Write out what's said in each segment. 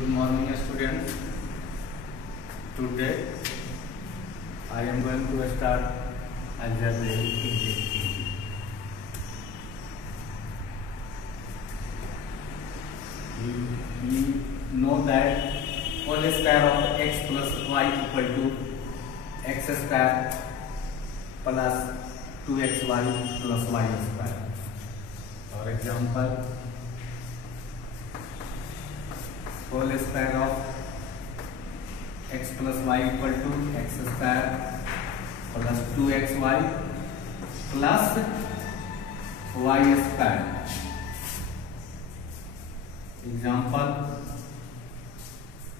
Good morning, students. Today I am going to start algebraic thinking. We know that whole square of x plus y equal to x square plus 2xy plus y square. For example, whole square of x plus y equal to x square plus 2xy plus y square. Example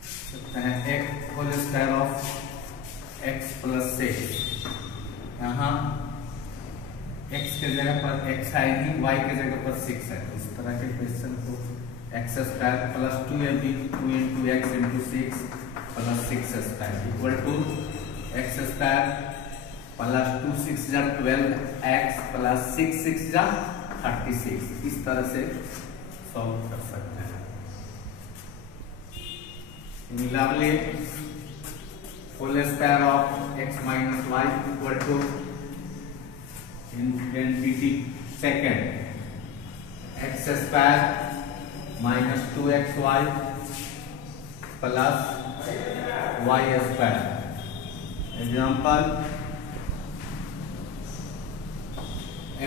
सकते हैं एक whole square of x plus 6। यहाँ x के जगह पर x आएगी, y के जगह पर 6 है। इस तरह के क्वेश्चन को x square plus 2ab 2 into x into 6 plus 6 square equal to x square plus 2 6 जा 12x प्लस 6 6 जा 36। इस तरह से सॉल्व कर सकते हैं। Similarly whole square of x minus y equal to infinity second x square minus 2xy plus y square. Example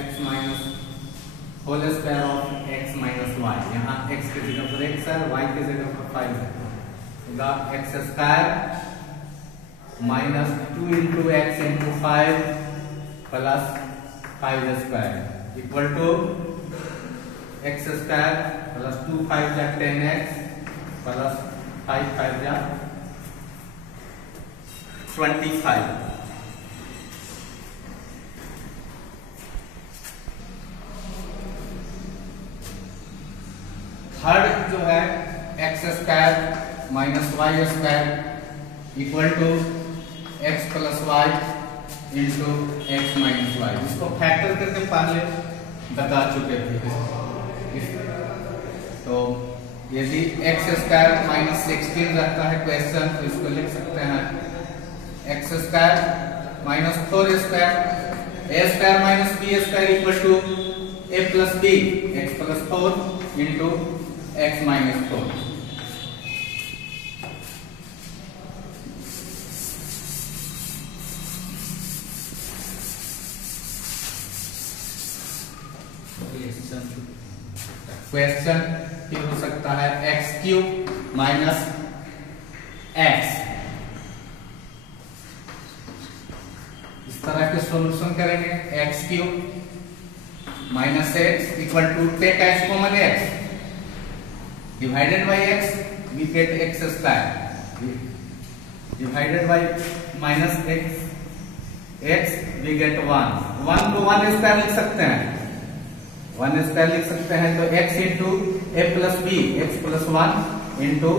x minus whole square of x minus y। यहाँ x के जगह पर x है, y के जगह पर 5 है। x square minus 2 into x into 5 plus 5 square equal to x square plus 2 5 जा 10x प्लस 5 5 जा 25। थर्ड जो है x square minus y square equal to x plus y into x minus y. इसको factor करके पहले बता चुके थे। तो यदि एक्स स्क्वायर माइनस 16 रहता है क्वेश्चन, तो इसको लिख सकते हैं x square minus 4 square A square minus b square equal to a plus B x plus 4 into x minus 4। Question फिर हो सकता है एक्स क्यूब माइनस एक्स। इस तरह के सॉल्यूशन करेंगे। X cube minus x equal to take x common x divided by x we get x square divided by minus x x we get 1 1 को 1 square लिख सकते हैं। 1 स्क्वायर लिख सकते हैं तो x into A plus B x plus 1 into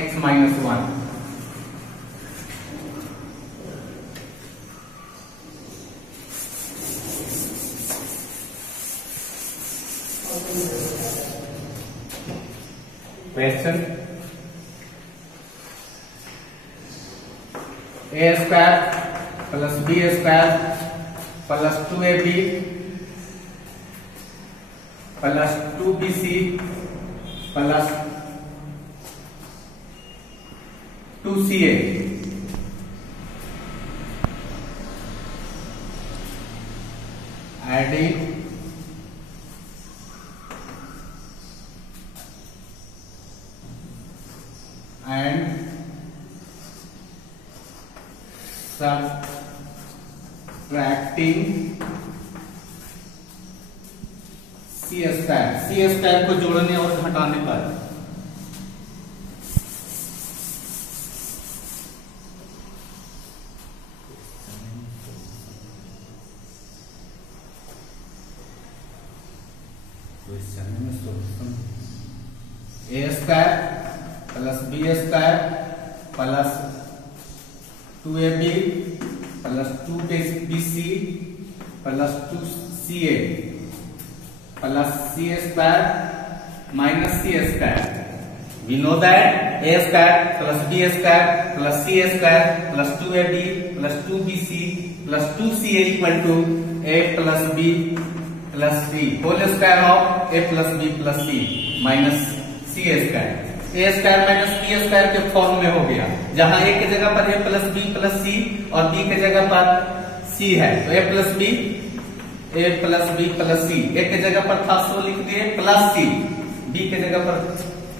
x minus 1। Question A square plus B square plus 2ab plus 2bc plus 2ca adding and subtracting C square को जोड़ने और घटाने पर A square plus B square plus 2ab plus 2bc plus 2ca plus C square minus C square We know that a square plus b square plus c square plus 2ab plus 2bc plus 2ca equal to a plus b plus c whole square of a plus b plus c minus c square. a square minus b square के form में हो गया, जहां a की जगह पर a plus B plus c और b की जगह पर c है, तो a plus B plus c, a की जगह पर था सो लिख दिए प्लस सी, b की जगह पर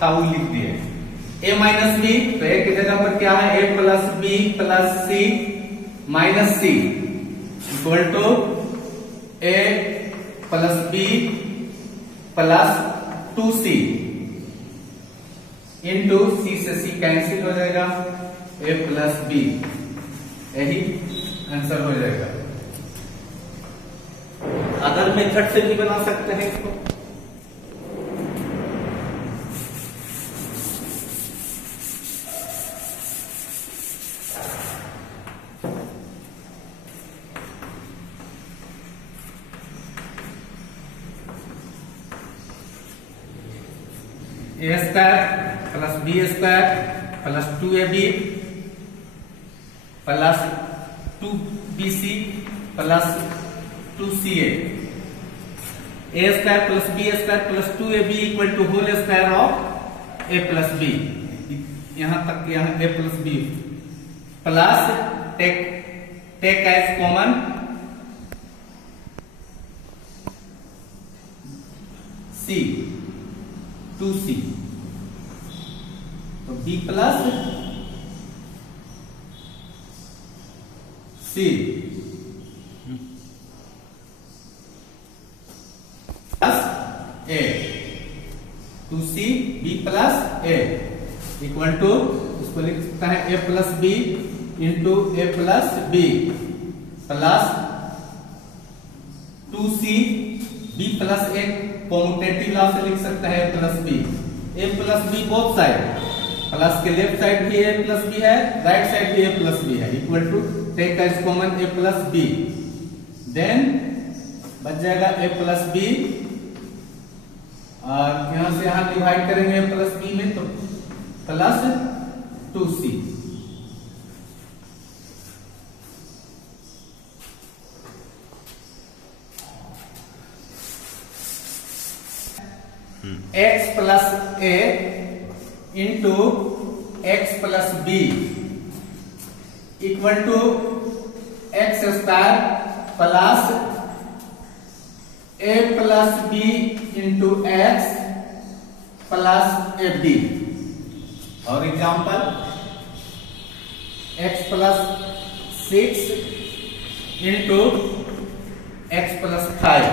था वो लिख दिए a माइनस बी, तो a की जगह पर क्या है a plus B plus C minus C equal to a plus B plus 2c into C से सी कैंसिल हो जाएगा, a प्लस बी, यही आंसर हो जाएगा। अदर मेथड से भी बना सकते हैं इसको। A square plus B square plus 2ab plus 2bc plus 2ca, A square plus B square plus 2ab equal to whole square of a plus B, यहां तक यहां a plus B plus take as common c 2c, तो b plus c plus a, 2c b plus a equal to, इसको लिख सकता है a plus b into a plus b plus 2c b plus a, commutative law से लिख सकता है a plus b, a plus b both side, plus के left side भी a प्लस b है, राइट साइड भी a प्लस b है, equal to take as common a plus b, then बच जाएगा a प्लस b और यहां से यहां डिवाइड करेंगे a प्लस b में, तो plus 2c, x plus a into x plus b equal to x square plus a plus b into x plus A B. और example x plus 6 into x plus 5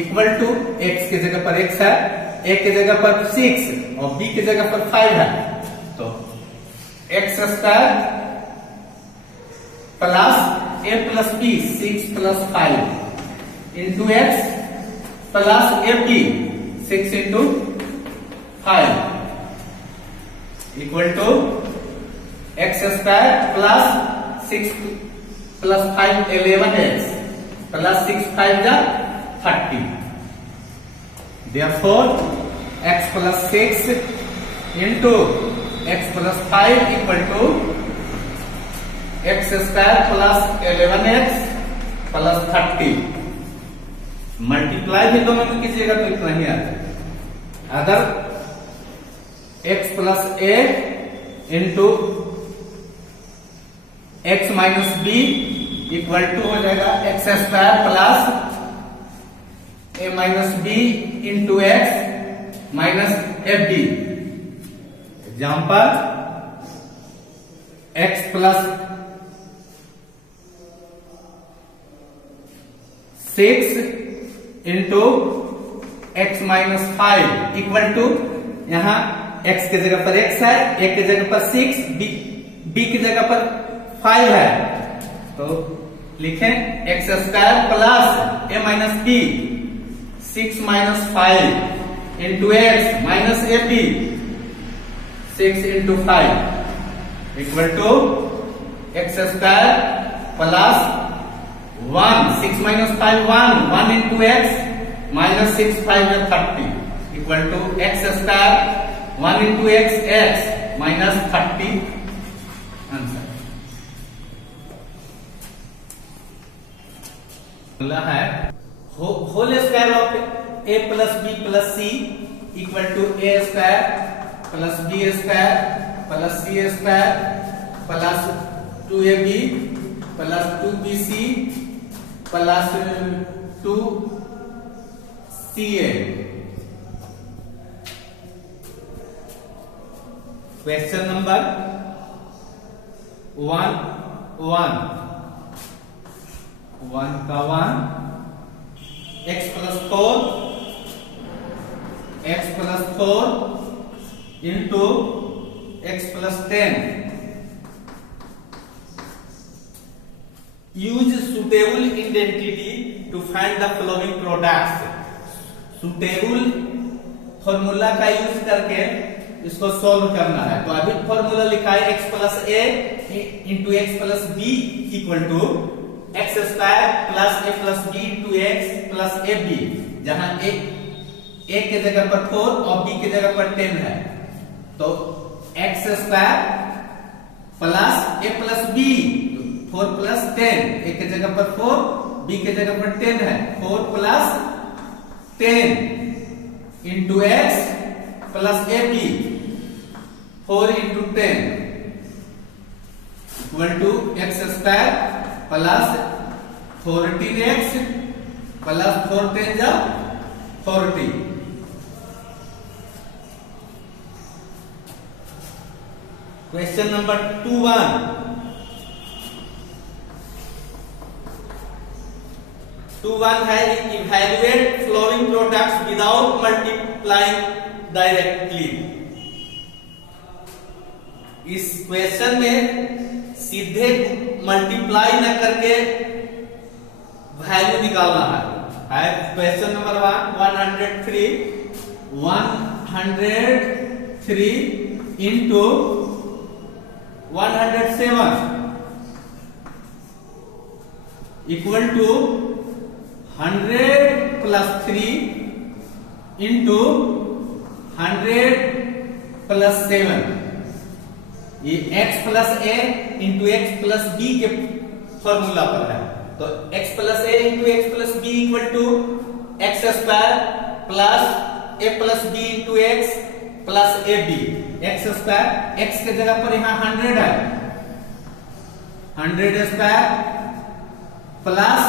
equal to x की जगह पर x है, a की जगह पर 6 और b की जगह पर 5 है, तो x square plus a plus b 6 plus 5 into x plus A b 6 into 5 equal to x square plus 6 plus 5 11x plus 6 5 जा 30, therefore x plus 6 into x plus 5 equal to x square plus 11x plus 30, multiply भी दोनों में कीजिएगा तो इतना ही आता है। अगर x plus a into x minus b equal to हो जाएगा x square plus a minus b into x minus f b. Example x plus 6 into x minus 5 equal to, यहां x की जगह पर x है, a की जगह पर 6, b की जगह पर 5 है, तो लिखें x square plus a minus b 6 minus 5 into x minus a b 6 into 5 equal to x square plus 1 6 minus 5 1 into x minus 6 5 30 equal to x square 1 into x x minus 30 answer बोला है। Whole square of a plus B plus c equal to a square plus B square plus C square plus 2ab plus 2bc plus 2ca। Question number 1 का 1 x plus 4 into x plus 10 use suitable identity to find the following products. Suitable formula का use करके इसको solve करना है। तो अभी formula लिखा है x plus a into x plus b equal to x square plus a plus b into x plus A b, जहां ए के जगह पर 4 और बी के जगह पर 10 है। तो x square plus a plus B 4 plus 10, ए के जगह पर 4 बी के जगह पर 10 है। 4 plus 10 into x plus A b 4 into 10 equal to x square plus 14x plus 4 10 जा 40। क्वेश्चन नंबर 2.1 है evaluate following products without multiplying directly. इस क्वेश्चन में सीधे मल्टीप्लाई न करके वैल्यू निकालना है। Question number 103 into 107 equal to 100 plus 3 into 100 plus 7। ये x plus a into x plus b के फॉर्मूला पर है। तो x plus a into x plus b equal to x square plus a plus b into x plus A b. X square x के जगह पर यहां 100 है, 100 square plus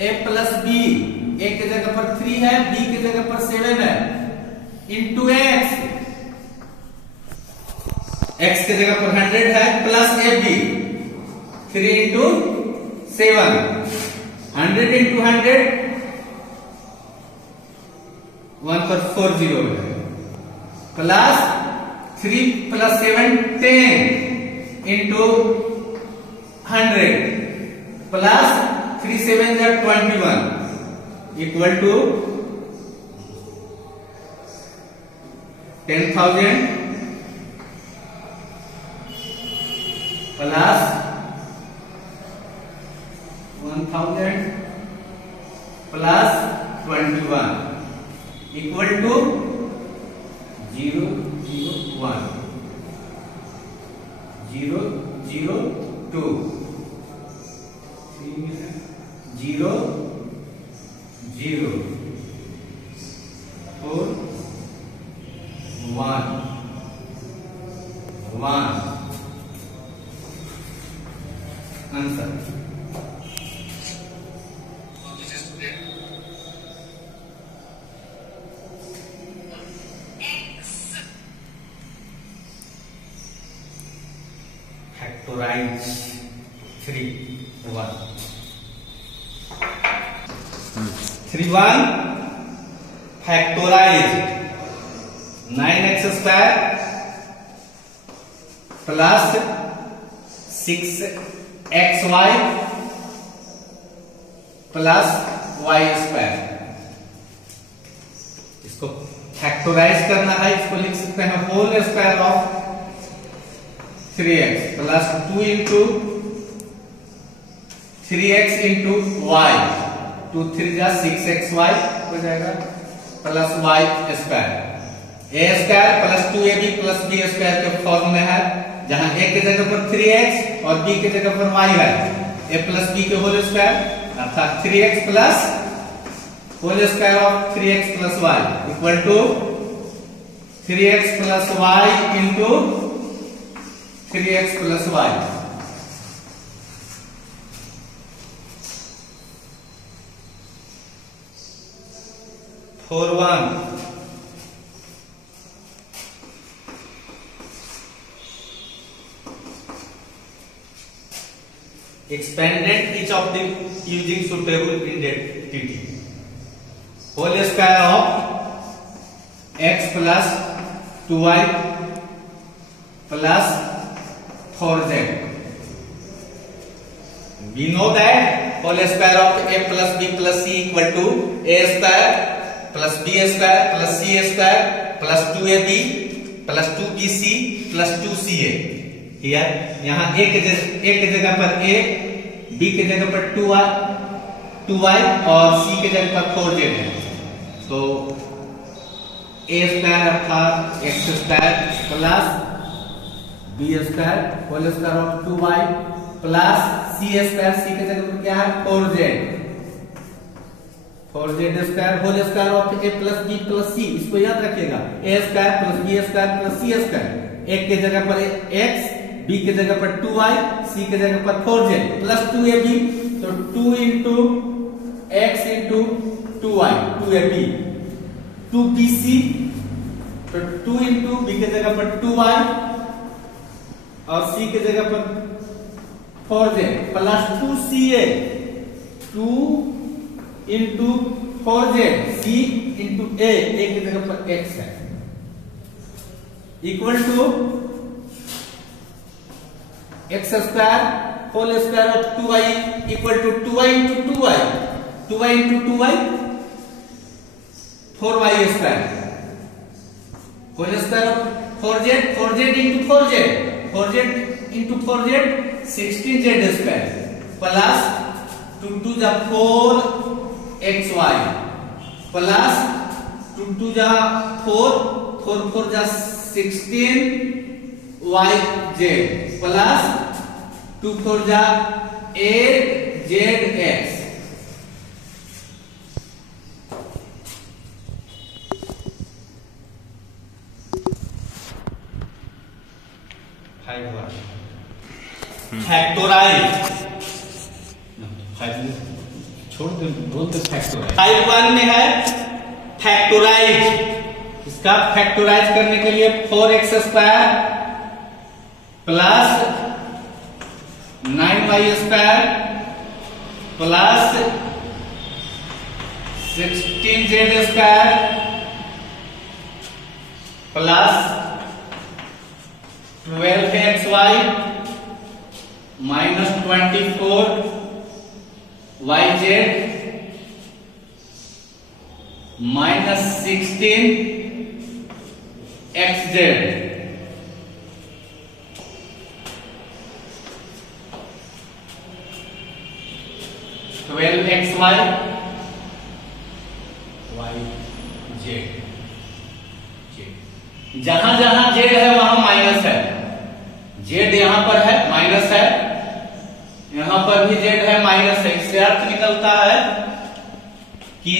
a plus b, a के जगह पर 3 है, बी के जगह पर 7 है, इंटू एक्स, एक्स के जगह पर 100 है प्लस ए बी 3 इंटू 7, 100 इंटू 100 1 पर 4 0 है प्लस 3 प्लस 7 10 इंटू 100 प्लस 3 7 जा 21 equal to 10,000 plus 1000 plus 21 equal to 0 0 1 0 0 2 0 0 4 1 1 answer. Factorise 3 1 factorise 9x square plus 6xy plus y square. इसको फैक्टराइज करना है, इसको लिख सकते हैं whole square of 3x plus 2 into 3x into y, 2 3 जा 6xy हो जाएगा प्लस y स्क्वायर ए square plus 2ab plus B square के फॉर्म में है, जहां a की जगह पर 3x और b की जगह पर y है। a प्लस b के होल स्क्वायर अर्थात 3x plus whole square of 3x plus y equal to 3x plus y into 3x plus y। Four one expanded each of the using suitable identity. Whole square of x plus 2y plus 4z. We know that whole square of a plus b plus c equal to a square plus b square plus c square plus 2ab plus 2bc plus 2ca। यहाँ a के जगह पर a, b के जगह पर 2y और c के जगह पर 4z है। तो a स्क्वायर अर्थात x square plus b square whole square of 2y plus c square, c के जगह पर क्या है 4z square whole square of a plus b plus c। इसको याद रखिएगा, a square plus b square plus c square. a के जगह पर x, b के जगह पर 2y, c के जगह पर 4z प्लस 2ab, तो 2 into x into 2y 2ab 2bc, तो 2 इंटू b के जगह पर 2y और c के जगह पर 4z plus 2ca 2 into 4z c into a के जगह पर x है equal to x square whole square of 2y equal to 2y into 2y 2y into 2y 4y square whole square of 4z into 4z into 4z 16z square plus 2 two जा 4xy plus 2 two जा 4 4 जा 16yz plus 2 4 जा 8zx। Factorise छोड़ दो, बोलते factorise. 5 में है factorise. इसका फैक्टोराइज करने के लिए 4x square plus 9y square plus 16z square plus 12xy minus 24yz minus 16xz। जहां जहां z है वहां माइनस है, z यहां पर है माइनस है, यहां पर भी z है माइनस है। इससे अर्थ निकलता है कि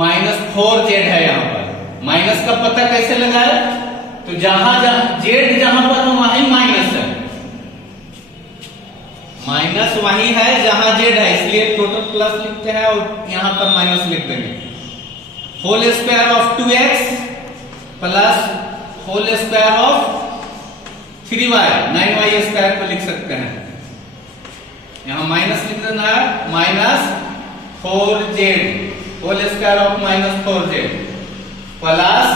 -4z है यहां पर। माइनस का पता कैसे लगाए? तो जहां z जहां पर हो वहीं माइनस है, माइनस वहीं है जहां z है, इसलिए टोटल प्लस लिखते हैं और यहां पर माइनस लिख देंगे। Whole square of 2x plus whole square of 3y 9y square को लिख सकते हैं। यहां माइनस लिख देना है, -4z whole square of -4z plus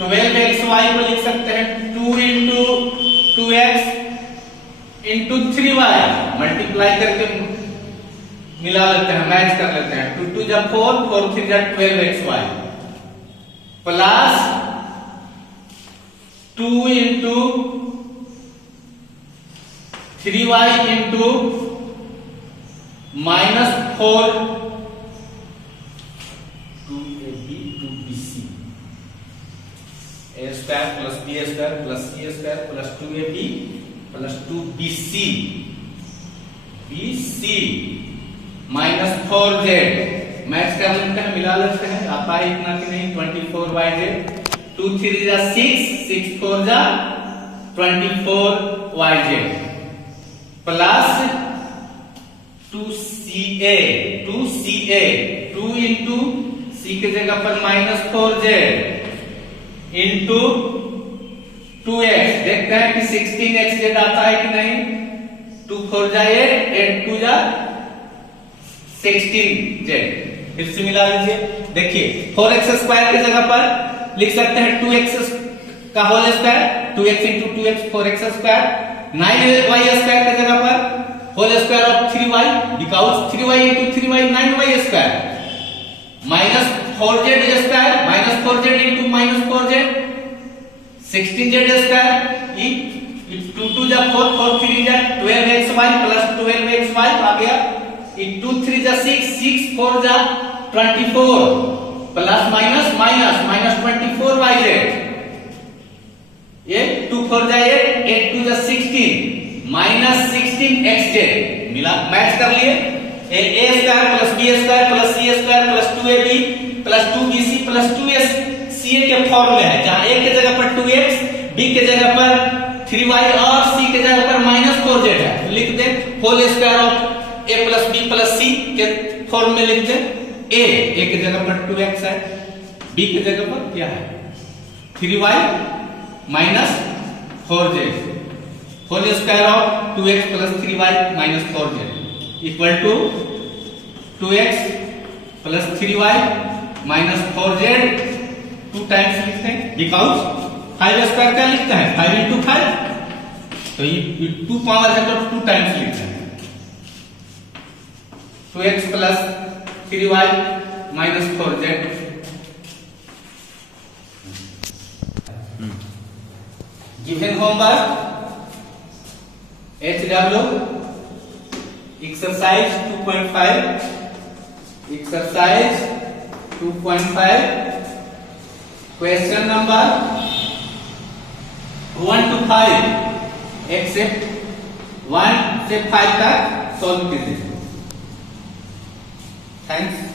12xy को लिख सकते हैं 2 into 2x into 3y multiply करके मिला लेते हैं, मैच कर लेते हैं। 2 2 जा 4 4 3 जा 12xy plus 2 into 3y into -4 2ab 2bc A square plus B square plus C square plus 2ab plus 2bc minus 4z। Maths का लिखते हैं, मिला लेते हैं, आता है इतना कि नहीं, 24yz, 2 3 जा 6, 6 4 जा 24yz plus 2ca 2 into c के जगह पर माइनस 4z इंटू 2x। देखते हैं कि 16xz आता है कि नहीं, 2 4 जा 8 2 जा 16z। फिर से मिला लीजिए, देखिए 4x स्क्वायर की जगह पर लिख सकते हैं 2x का whole square, 2x into 2x 4x square, 9y square की जगह पर whole square of 3y, because 3y into 3y 9y square minus 4z square, minus 4z into minus 4z 16z square, 2 2 जा 4 4 3 जा 12xy प्लस 12xy आ गया, 2 3 जा 6 6 4 जा 24 plus minus minus minus 24yz, ये 2 4 जा 8 2 जा 16 माइनस 16xz। मिला, मैच कर लिए, A square plus B square plus C square plus 2ab plus 2bc plus 2ca के फॉर्म में है, जहां a के जगह पर 2x, b के जगह पर 3y और c के जगह पर माइनस 4z है, तो लिख दे whole square of a plus b plus c के फॉर्म में लिख दे, a के जगह पर 2x है, b के जगह पर क्या है 3y minus 4z, whole square of 2x plus 3y minus 4z equal to 2x plus 3y minus 4z 2 times लिखते हैं, बिकॉज 5 स्क्वायर क्या लिखता है 5 इंटू 5, तो ये 2 पावर है तो 2 टाइम्स लिखते हैं, 2x plus 3y minus 4z। Given homework HW exercise 2.5, exercise 2.5 question number 1 to 5 except 1 से 5 तक सॉल्व कीजिए। थैंक्स।